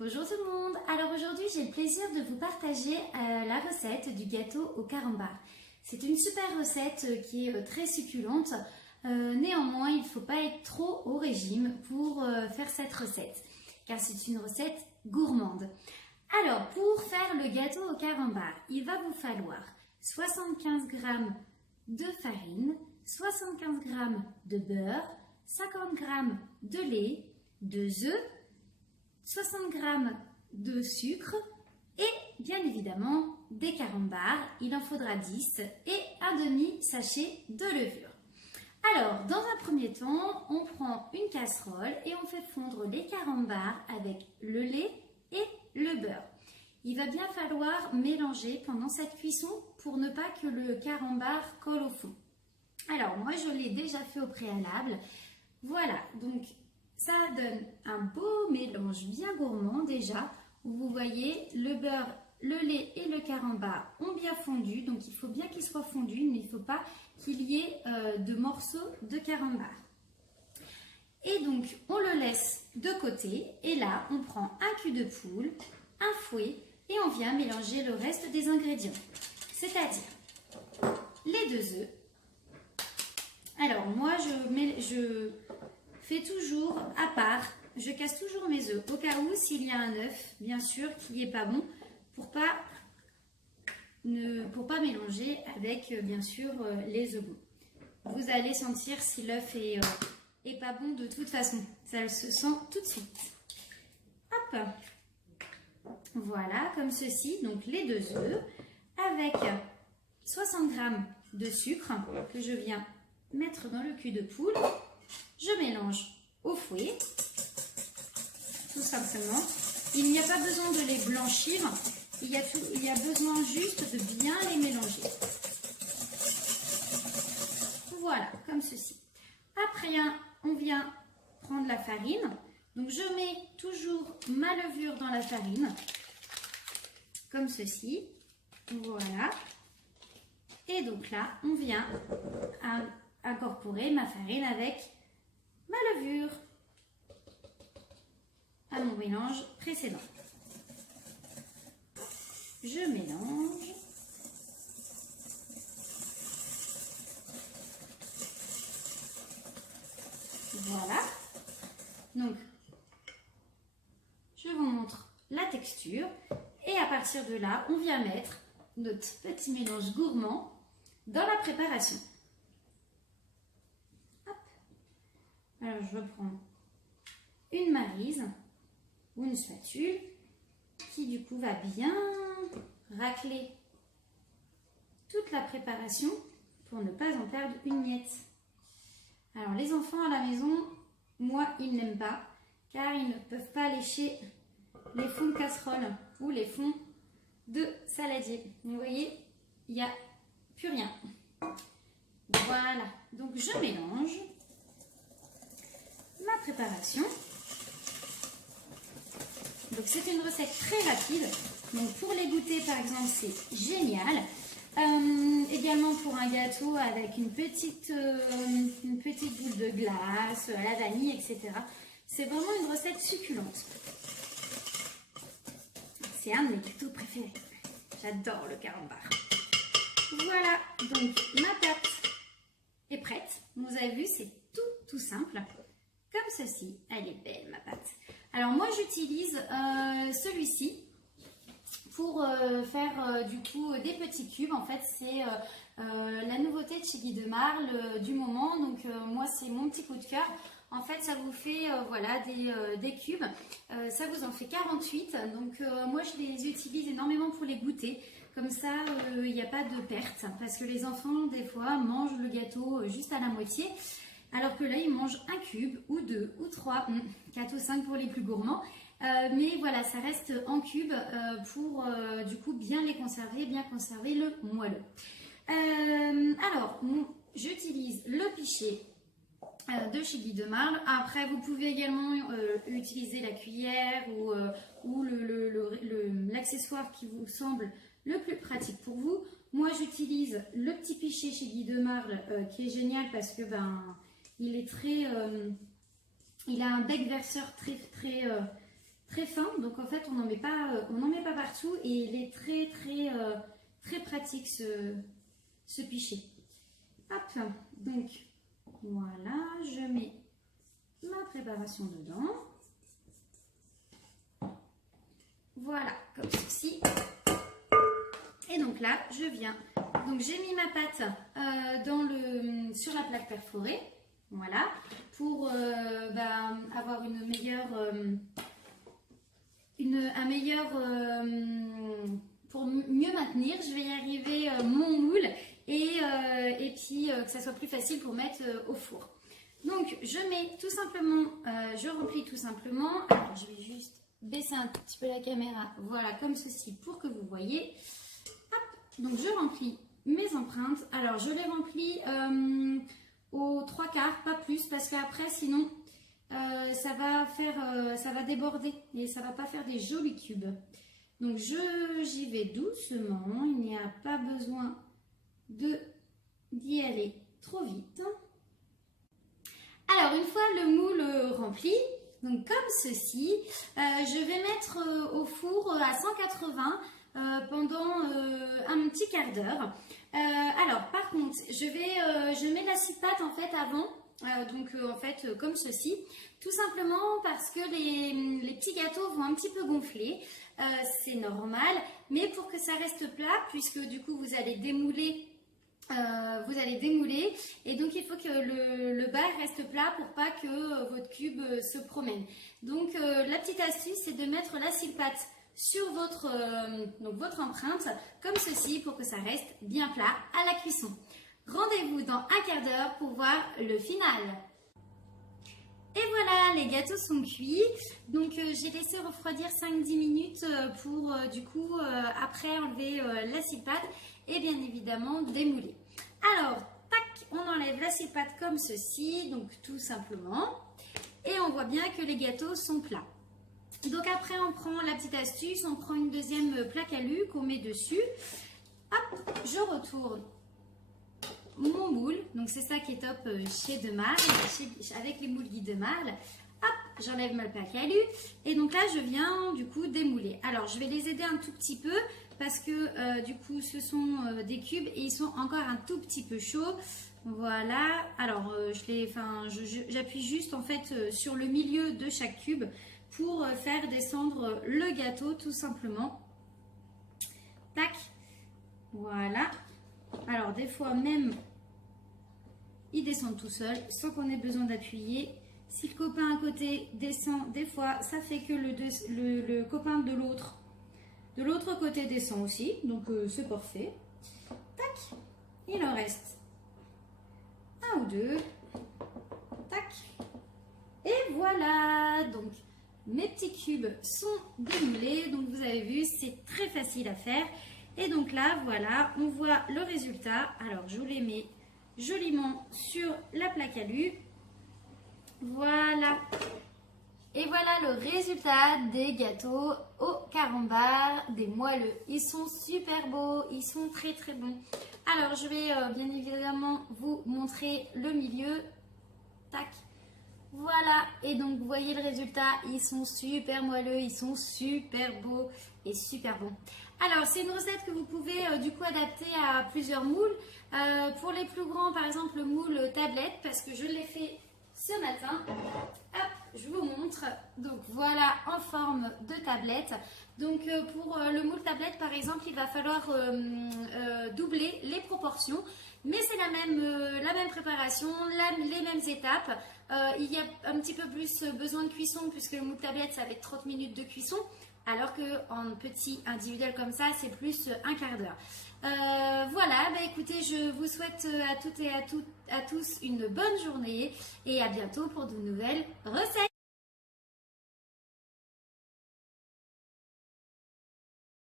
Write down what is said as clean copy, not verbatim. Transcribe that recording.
Bonjour tout le monde. Alors aujourd'hui j'ai le plaisir de vous partager la recette du gâteau au carambar. C'est une super recette qui est très succulente. Néanmoins il ne faut pas être trop au régime pour faire cette recette car c'est une recette gourmande. Alors pour faire le gâteau au carambar, il va vous falloir 75 g de farine, 75 g de beurre, 50 g de lait, 2 œufs, 60 g de sucre et bien évidemment des carambars, il en faudra 10 et un demi-sachet de levure. Alors dans un premier temps, on prend une casserole et on fait fondre les carambars avec le lait et le beurre. Il va bien falloir mélanger pendant cette cuisson pour ne pas que le carambar colle au fond. Alors moi je l'ai déjà fait au préalable, voilà donc ça donne un beau mélange bien gourmand déjà, où vous voyez le beurre, le lait et le carambar ont bien fondu, donc il faut bien qu'ils soient fondus, mais il ne faut pas qu'il y ait de morceaux de carambar. Et donc on le laisse de côté, et là on prend un cul de poule, un fouet, et on vient mélanger le reste des ingrédients, c'est-à-dire les 2 œufs. Alors moi je fais toujours à part, je casse toujours mes œufs au cas où s'il y a un œuf, bien sûr, qui n'est pas bon, pour pas mélanger avec bien sûr les œufs bons. Vous allez sentir si l'œuf est pas bon de toute façon, ça se sent tout de suite. Hop, voilà comme ceci, donc les 2 œufs avec 60 g de sucre que je viens mettre dans le cul de poule. Je mélange au fouet, tout simplement. Il n'y a pas besoin de les blanchir, il y a besoin juste de bien les mélanger. Voilà, comme ceci. Après, on vient prendre la farine. Donc, je mets toujours ma levure dans la farine, comme ceci. Voilà. Et donc là, on vient incorporer ma farine avec ma levure à mon mélange précédent. Je mélange. Voilà. Donc, je vous montre la texture. Et à partir de là, on vient mettre notre petit mélange gourmand dans la préparation. Alors, je reprends une maryse ou une spatule qui, du coup, va bien racler toute la préparation pour ne pas en perdre une miette. Alors, les enfants à la maison, moi, ils n'aiment pas car ils ne peuvent pas lécher les fonds de casserole ou les fonds de saladier. Vous voyez, il n'y a plus rien. Voilà, donc je mélange ma préparation. Donc c'est une recette très rapide, donc pour les goûter par exemple c'est génial. Également pour un gâteau avec une petite boule de glace, à la vanille, etc. C'est vraiment une recette succulente. C'est un de mes gâteaux préférés. J'adore le carambar. Voilà, donc ma pâte est prête. Vous avez vu, c'est tout simple. Comme ceci, elle est belle ma pâte. Alors moi j'utilise celui-ci pour faire du coup des petits cubes. En fait c'est la nouveauté de chez Guy de Marle du moment. Donc moi c'est mon petit coup de cœur. En fait ça vous fait voilà des cubes. Ça vous en fait 48. Donc moi je les utilise énormément pour les goûter. Comme ça il n'y a pas de perte. Parce que les enfants des fois mangent le gâteau juste à la moitié. Alors que là, ils mangent un cube, ou 2, ou 3, 4 ou 5 pour les plus gourmands. Mais voilà, ça reste en cube pour du coup bien les conserver, bien conserver le moelleux. Alors, j'utilise le pichet de chez Guy de Marle. Après, vous pouvez également utiliser la cuillère ou l'accessoire qui vous semble le plus pratique pour vous. Moi, j'utilise le petit pichet chez Guy de Marle qui est génial parce que il est très, il a un bec verseur très fin, donc en fait on n'en met pas partout et il est très pratique ce pichet. Hop, donc voilà, je mets ma préparation dedans. Voilà, comme ceci. Et donc là, je viens. Donc j'ai mis ma pâte sur la plaque perforée. Voilà, pour avoir pour mieux maintenir. Je vais y arriver mon moule et puis que ça soit plus facile pour mettre au four. Donc je mets tout simplement, je remplis tout simplement. Alors je vais juste baisser un petit peu la caméra, voilà, comme ceci pour que vous voyez. Hop, donc je remplis mes empreintes. Alors je les remplis aux 3/4, pas plus, parce qu'après sinon ça va déborder et ça va pas faire des jolis cubes. Donc j'y vais doucement, il n'y a pas besoin d'y aller trop vite. Alors une fois le moule rempli, donc comme ceci, je vais mettre au four à 180 pendant un petit quart d'heure. Alors par contre, je mets l'acide pâte en fait avant, en fait comme ceci, tout simplement parce que les petits gâteaux vont un petit peu gonfler, c'est normal, mais pour que ça reste plat, puisque du coup vous allez démouler. Et donc il faut que le bas reste plat pour pas que votre cube se promène. Donc la petite astuce, c'est de mettre l'acide pâte sur votre empreinte comme ceci pour que ça reste bien plat à la cuisson. Rendez-vous dans un quart d'heure pour voir le final. Et voilà, les gâteaux sont cuits. Donc j'ai laissé refroidir 5-10 minutes pour du coup après enlever l'acide pâte et bien évidemment démouler. Alors, tac, on enlève l'acide pâte comme ceci, donc tout simplement. Et on voit bien que les gâteaux sont plats. Donc après, on prend la petite astuce, on prend une deuxième plaque alu qu'on met dessus. Hop, je retourne mon moule. Donc c'est ça qui est top chez De Marle, avec les moules Guy De Marle. Hop, j'enlève ma plaque alu. Et donc là, je viens du coup démouler. Alors, je vais les aider un tout petit peu parce que du coup, ce sont des cubes et ils sont encore un tout petit peu chauds. Voilà. Alors, j'appuie juste en fait sur le milieu de chaque cube pour faire descendre le gâteau tout simplement. Tac. Voilà. Alors, des fois même, ils descendent tout seuls sans qu'on ait besoin d'appuyer. Si le copain à côté descend, des fois, ça fait que le copain de l'autre côté descend aussi. Donc, c'est parfait. Tac. Il en reste un ou deux. Tac. Et voilà. Donc, mes petits cubes sont démoulés. Donc, vous avez vu, c'est très facile à faire. Et donc là, voilà, on voit le résultat. Alors, je vous les mets joliment sur la plaque alu. Voilà. Et voilà le résultat des gâteaux au carambar, des moelleux. Ils sont super beaux, ils sont très très bons. Alors, je vais bien évidemment vous montrer le milieu. Tac. Voilà, et donc vous voyez le résultat, ils sont super moelleux, ils sont super beaux et super bons. Alors c'est une recette que vous pouvez du coup adapter à plusieurs moules. Pour les plus grands, par exemple le moule tablette, parce que je l'ai fait ce matin. Hop, je vous montre. Donc voilà, en forme de tablette. Donc pour le moule tablette par exemple, il va falloir doubler les proportions. Mais c'est la même préparation, les mêmes étapes. Il y a un petit peu plus besoin de cuisson puisque le moule tablette, ça va être 30 minutes de cuisson. Alors qu'en petit individuel comme ça, c'est plus un quart d'heure. Voilà, bah écoutez, je vous souhaite à toutes et à tous une bonne journée et à bientôt pour de nouvelles recettes.